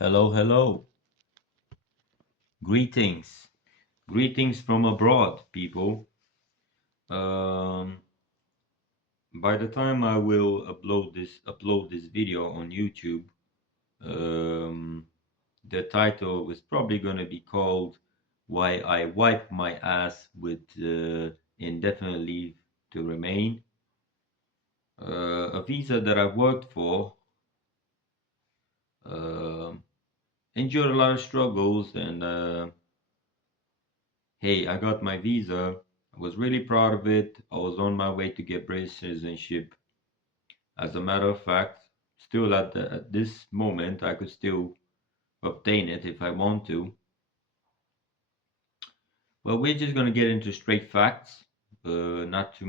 Hello, hello. Greetings. Greetings from abroad, people. Um, by the time I will upload this video on YouTube, um, the title is probably going to be called "Why I Wipe My Ass with Indefinite Leave to Remain." A visa that I've worked for, um endured a lot of struggles, and hey, I got my visa. I was really proud of it. I was on my way to get British citizenship. As a matter of fact, still at this moment, I could still obtain it if I want to. Well, we're just gonna get into straight facts. Not too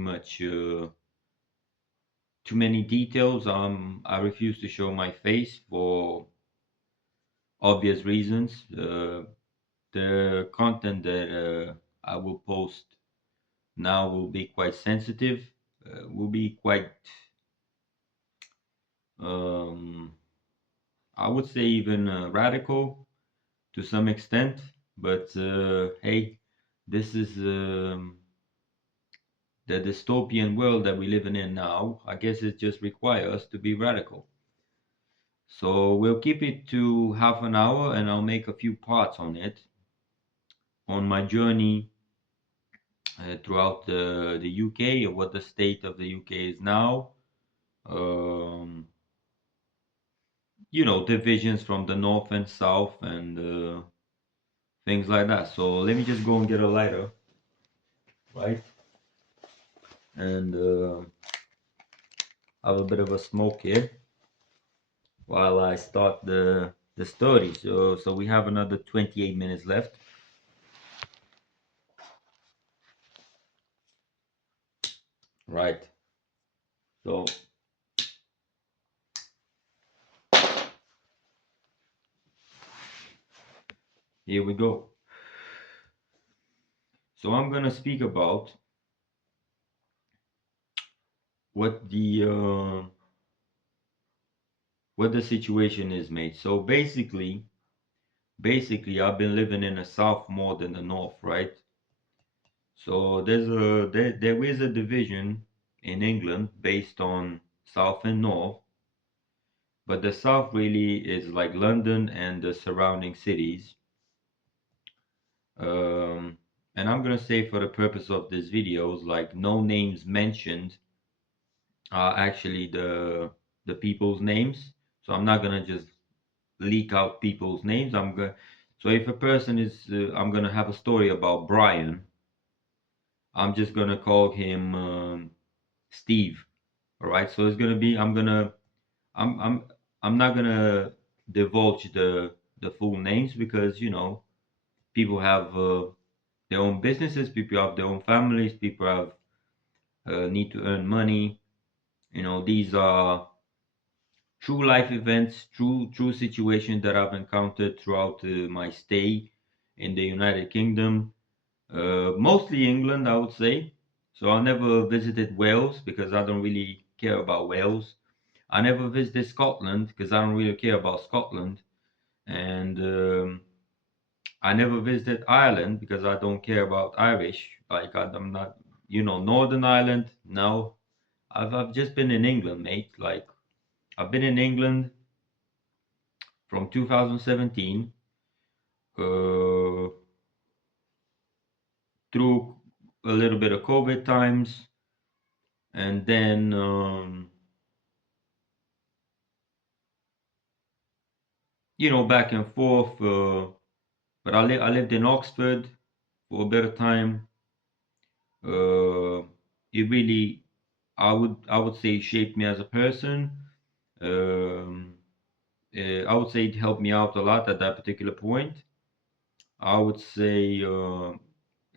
many details. I refuse to show my face for obvious reasons. The content that I will post now will be quite sensitive. Will be quite um, I would say even radical to some extent. But hey, this is the dystopian world that we're living in now. I guess it just requires us to be radical. So we'll keep it to half an hour and I'll make a few parts on it, on my journey throughout the UK, or what the state of the UK is now. Um, divisions from the north and south, and things like that. So let me just go and get a lighter, right? And have a bit of a smoke here while I start the story. So we have another 28 minutes left. Right. So here we go. So I'm gonna speak about what the situation is, mate. So basically I've been living in the south more than the north, right? So there is a division in England based on south and north, but the south really is like London and the surrounding cities. Um, and I'm gonna say, for the purpose of this videos, like, no names mentioned are actually the people's names. So I'm not gonna just leak out people's names. So if a person is, I'm gonna have a story about Brian. I'm just gonna call him Steve. All right. So it's gonna be. I'm I'm I'm not gonna divulge the full names, because people have their own businesses, people have their own families, people have need to earn money. These are true life events, true situations that I've encountered throughout my stay in the United Kingdom, mostly England, I would say. So I never visited Wales because I don't really care about Wales. I never visited Scotland because I don't really care about Scotland, and I never visited Ireland because I don't care about Irish. Like, I'm not, Northern Ireland. No, I've just been in England, mate. Like, I've been in England from 2017 uh, through a little bit of COVID times, and then back and forth. But I lived in Oxford for a bit of time. Uh, it really, I would say, shaped me as a person. Um, I would say it helped me out a lot at that particular point. I would say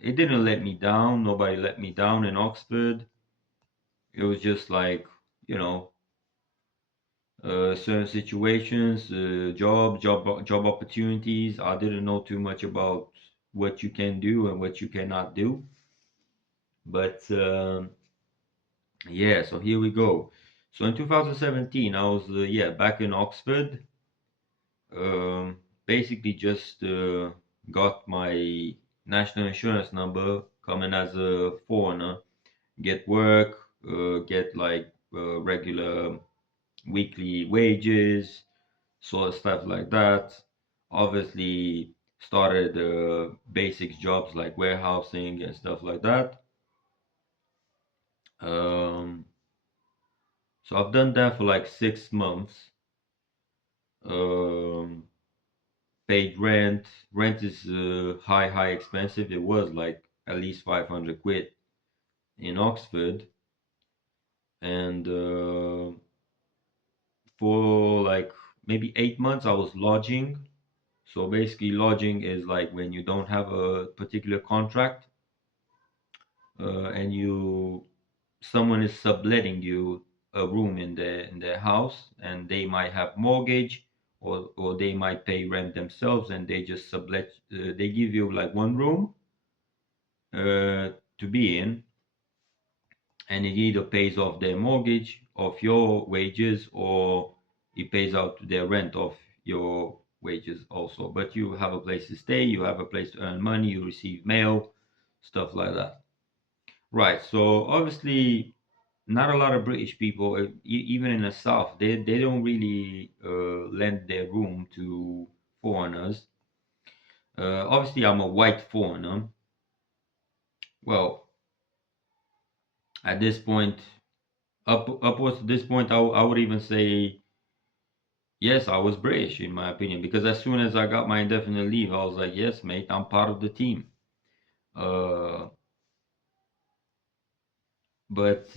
it didn't let me down. Nobody let me down in Oxford. It was just like, you know, certain situations, job opportunities. I didn't know too much about what you can do and what you cannot do. But yeah, so here we go. So in 2017, I was, yeah, back in Oxford. Basically just got my national insurance number coming as a foreigner, get work, get like regular weekly wages, sort of stuff like that. Obviously, started basic jobs like warehousing and stuff like that. Um, so I've done that for like 6 months. Um, Paid rent. Rent is high expensive. It was like at least 500 quid in Oxford, and for like maybe 8 months I was lodging. So basically, lodging is like when you don't have a particular contract, and you someone is subletting you a room in their house, and they might have mortgage, or they might pay rent themselves, and they just sublet. They give you like one room to be in, and it either pays off their mortgage off your wages, or it pays out their rent off your wages also. But you have a place to stay, you have a place to earn money, you receive mail, stuff like that. Right. So obviously, not a lot of British people, even in the South, they don't really lend their room to foreigners. Obviously, I'm a white foreigner. Well, at this point, upwards to this point, I would even say yes, I was British in my opinion, because as soon as I got my indefinite leave, I was like, yes, mate, I'm part of the team. Uh, but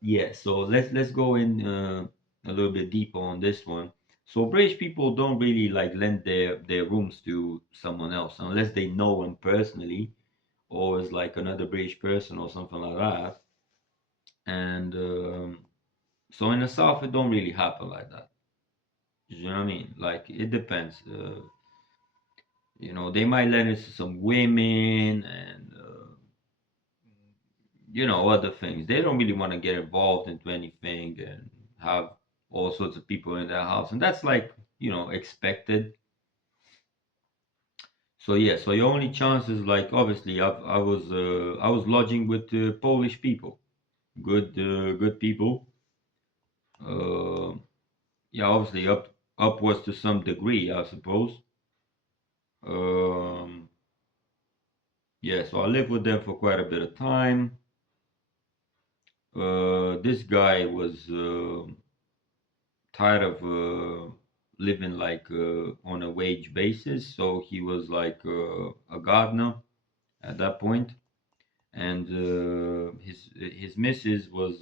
yeah, so let's go in a little bit deeper on this one. So British people don't really like lend their rooms to someone else unless they know them personally, or is like another British person or something like that. And so in the South, it don't really happen like that. You know what I mean? Like it depends. They might lend it to some women and other things. They don't really want to get involved into anything and have all sorts of people in their house, and that's like expected. So yeah, so your only chance is like obviously I was lodging with Polish people, good people. Uh, yeah, obviously upwards to some degree, I suppose. Um, yeah, so I lived with them for quite a bit of time. This guy was tired of living like on a wage basis, so he was like a gardener at that point, and his missus was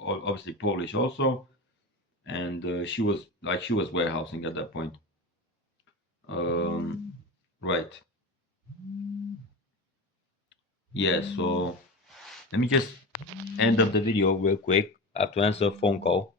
obviously Polish also, and she was warehousing at that point. Right. Yeah. So let me just end up the video real quick. I have to answer a phone call.